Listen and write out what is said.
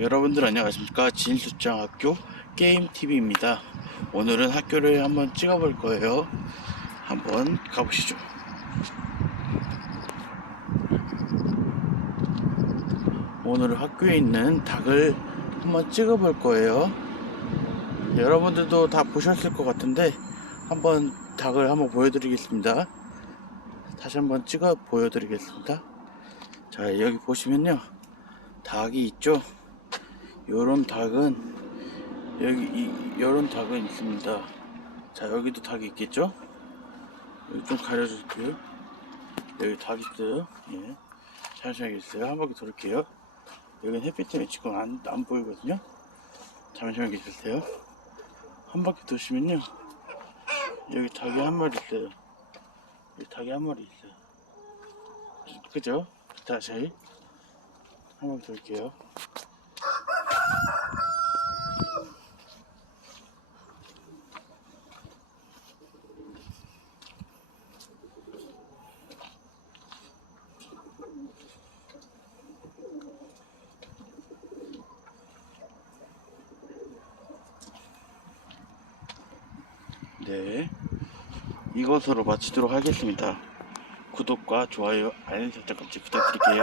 여러분들 안녕하십니까? 진수장학교 게임TV입니다. 오늘은 학교를 한번 찍어볼 거예요. 한번 가보시죠. 오늘은 학교에 있는 닭을 한번 찍어볼 거예요. 여러분들도 다 보셨을 것 같은데 한번 닭을 한번 보여드리겠습니다. 다시 한번 찍어 보여드리겠습니다. 자 여기 보시면요. 닭이 있죠 요런 닭은 여기 이, 요런 닭은 있습니다. 자 여기도 닭이 있겠죠? 여기 좀 가려줄게요. 여기 닭 있어요? 예. 잠시만 계세요. 한 바퀴 돌을게요. 여기는 햇빛 때문에 지금 안, 안 보이거든요. 잠시만 계세요. 한 바퀴 도시면요. 여기 닭이 한 마리 있어요. 여기 닭이 한 마리 있어요. 그죠? 다시 한번 볼게요. 네. 이것으로 마치도록 하겠습니다. 구독과 좋아요, 알림 설정까지 부탁드릴게요.